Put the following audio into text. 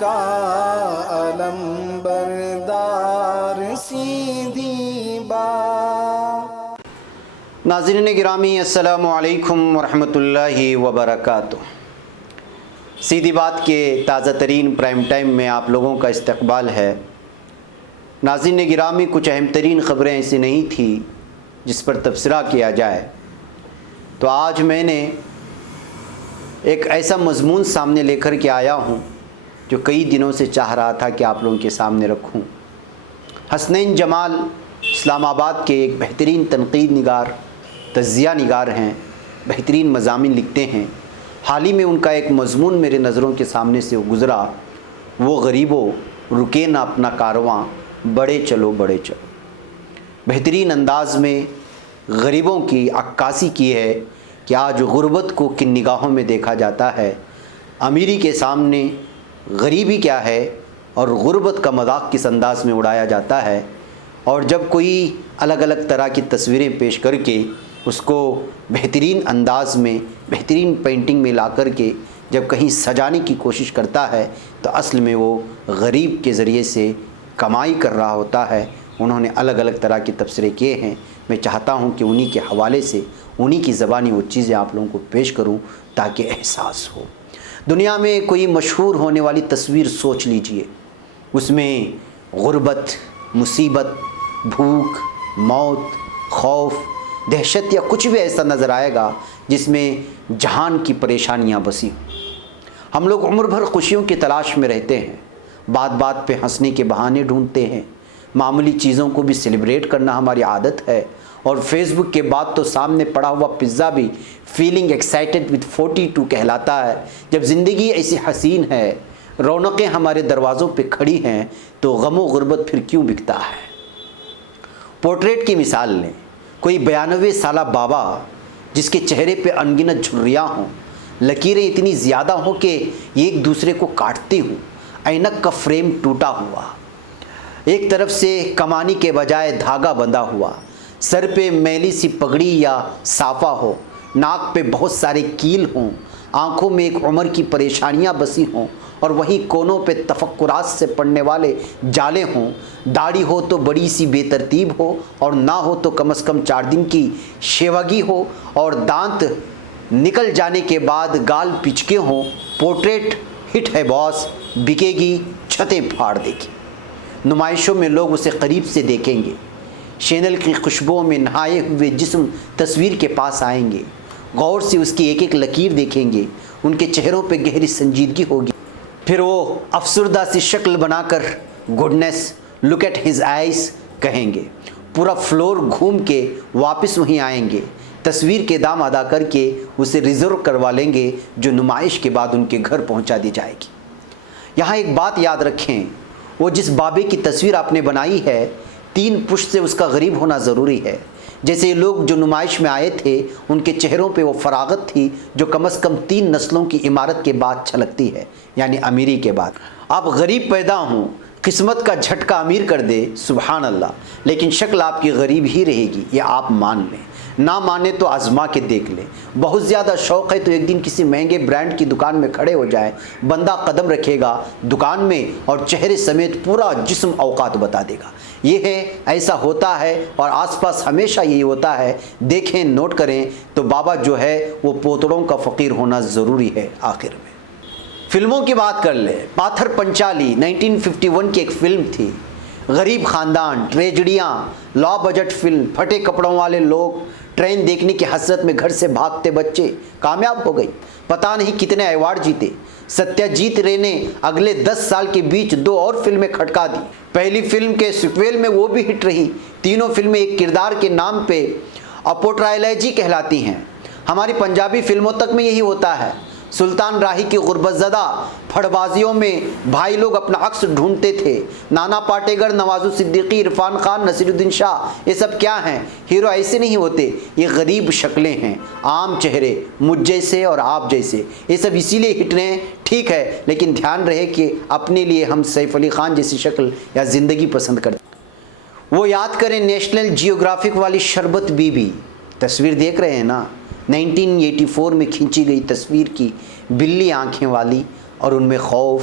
کا علم بردار سیدھی بات۔ ناظرین گرامی السلام علیکم ورحمۃ اللہ وبرکاتہ۔ سیدھی بات کے تازہ ترین پرائم ٹائم میں آپ لوگوں کا استقبال ہے۔ ناظرین گرامی، کچھ اہم ترین خبریں ایسی نہیں تھیں جس پر تبصرہ کیا جائے، تو آج میں نے ایک ایسا مضمون سامنے لے کر کے آیا ہوں جو کئی دنوں سے چاہ رہا تھا کہ آپ لوگوں کے سامنے رکھوں۔ حسنین جمال اسلام آباد کے ایک بہترین تنقید نگار، تجزیہ نگار ہیں، بہترین مضامین لکھتے ہیں۔ حال ہی میں ان کا ایک مضمون میرے نظروں کے سامنے سے گزرا، وہ غریبوں رکے نہ اپنا کارواں، بڑے چلو بڑے چلو۔ بہترین انداز میں غریبوں کی عکاسی کی ہے کہ آج غربت کو کن نگاہوں میں دیکھا جاتا ہے، امیری کے سامنے غریبی کیا ہے اور غربت کا مذاق کس انداز میں اڑایا جاتا ہے، اور جب کوئی الگ الگ طرح کی تصویریں پیش کر کے اس کو بہترین انداز میں، بہترین پینٹنگ میں لا کر کے جب کہیں سجانے کی کوشش کرتا ہے تو اصل میں وہ غریب کے ذریعے سے کمائی کر رہا ہوتا ہے۔ انہوں نے الگ الگ طرح کے تبصرے کیے ہیں، میں چاہتا ہوں کہ انہی کے حوالے سے، انہی کی زبانی وہ چیزیں آپ لوگوں کو پیش کروں تاکہ احساس ہو۔ دنیا میں کوئی مشہور ہونے والی تصویر سوچ لیجئے، اس میں غربت، مصیبت، بھوک، موت، خوف، دہشت یا کچھ بھی ایسا نظر آئے گا جس میں جہان کی پریشانیاں بسی ہوں۔ ہم لوگ عمر بھر خوشیوں کی تلاش میں رہتے ہیں، بات بات پہ ہنسنے کے بہانے ڈھونڈتے ہیں، معمولی چیزوں کو بھی سیلیبریٹ کرنا ہماری عادت ہے، اور فیس بک کے بعد تو سامنے پڑا ہوا پزا بھی فیلنگ ایکسائٹڈ وتھ 42 کہلاتا ہے۔ جب زندگی ایسی حسین ہے، رونقیں ہمارے دروازوں پہ کھڑی ہیں، تو غم و غربت پھر کیوں بکتا ہے؟ پورٹریٹ کی مثال لیں، کوئی 92 سالہ بابا جس کے چہرے پہ انگنت جھریاں ہوں، لکیریں اتنی زیادہ ہوں کہ ایک دوسرے کو کاٹتی ہوں، اینک کا فریم ٹوٹا ہوا، ایک طرف سے کمانی کے بجائے دھاگا بندھا ہوا، سر پہ میلی سی پگڑی یا صافہ ہو، ناک پہ بہت سارے کیل ہوں، آنکھوں میں ایک عمر کی پریشانیاں بسی ہوں، اور وہیں کونوں پہ تفکرات سے پڑنے والے جالے ہوں، داڑھی ہو تو بڑی سی بے ترتیب ہو، اور نہ ہو تو کم از کم 4 دن کی شیوگی ہو، اور دانت نکل جانے کے بعد گال پچکے ہوں۔ پورٹریٹ ہٹ ہے باس، بکے گی، چھتیں پھاڑ دے گی۔ نمائشوں میں لوگ اسے قریب سے دیکھیں گے، شینل کی خوشبوؤں میں نہائے ہوئے جسم تصویر کے پاس آئیں گے، غور سے اس کی ایک ایک لکیر دیکھیں گے، ان کے چہروں پہ گہری سنجیدگی ہوگی، پھر وہ افسردہ سی شکل بنا کر goodness, look at his eyes کہیں گے، پورا فلور گھوم کے واپس وہیں آئیں گے، تصویر کے دام ادا کر کے اسے ریزرو کروا لیں گے جو نمائش کے بعد ان کے گھر پہنچا دی جائے گی۔ یہاں ایک بات یاد رکھیں، وہ جس بابے کی تصویر آپ نے بنائی ہے، 3 پشت سے اس کا غریب ہونا ضروری ہے۔ جیسے یہ لوگ جو نمائش میں آئے تھے، ان کے چہروں پہ وہ فراغت تھی جو کم از کم 3 نسلوں کی عمارت کے بعد چھلکتی ہے، یعنی امیری کے بعد۔ آپ غریب پیدا ہوں، قسمت کا جھٹکا امیر کر دے، سبحان اللہ، لیکن شکل آپ کی غریب ہی رہے گی، یہ آپ مان لیں۔ نہ مانے تو آزما کے دیکھ لیں۔ بہت زیادہ شوق ہے تو ایک دن کسی مہنگے برانڈ کی دکان میں کھڑے ہو جائے، بندہ قدم رکھے گا دکان میں اور چہرے سمیت پورا جسم اوقات بتا دے گا۔ یہ ہے، ایسا ہوتا ہے، اور آس پاس ہمیشہ یہی ہوتا ہے۔ دیکھیں، نوٹ کریں، تو بابا جو ہے وہ پوتڑوں کا فقیر ہونا ضروری ہے۔ آخر میں فلموں کی بات کر لیں، پاتھر پنچالی 1951 کی ایک فلم تھی، غریب خاندان، ٹریجڈیاں، لا بجٹ فلم، پھٹے کپڑوں والے لوگ، ٹرین دیکھنے کی حسرت میں گھر سے بھاگتے بچے، کامیاب ہو گئی، پتہ نہیں کتنے ایوارڈ جیتے۔ ستیہ جیت رے نے اگلے 10 سال کے بیچ 2 اور فلمیں کھٹکا دی، پہلی فلم کے سیکویل میں وہ بھی ہٹ رہی۔ تینوں فلمیں ایک کردار کے نام پہ اپوٹرائلوجی کہلاتی ہیں۔ ہماری پنجابی فلموں تک میں یہی ہوتا ہے۔ سلطان راہی کی غربت زدہ پھڑ بازیوں میں بھائی لوگ اپنا عکس ڈھونڈتے تھے۔ نانا پاٹیکر، نوازو صدیقی، عرفان خان، نصیر الدین شاہ، یہ سب کیا ہیں؟ ہیرو ایسے نہیں ہوتے، یہ غریب شکلیں ہیں، عام چہرے، مجھ جیسے اور آپ جیسے۔ یہ سب اسی لیے ہٹ رہے ہیں، ٹھیک ہے، لیکن دھیان رہے کہ اپنے لیے ہم سیف علی خان جیسی شکل یا زندگی پسند کرتے ہیں۔ وہ یاد کریں نیشنل جیوگرافک والی شربت بی بی، تصویر دیکھ رہے ہیں نا، 1984 میں کھینچی گئی تصویر کی بلی آنکھیں والی، اور ان میں خوف،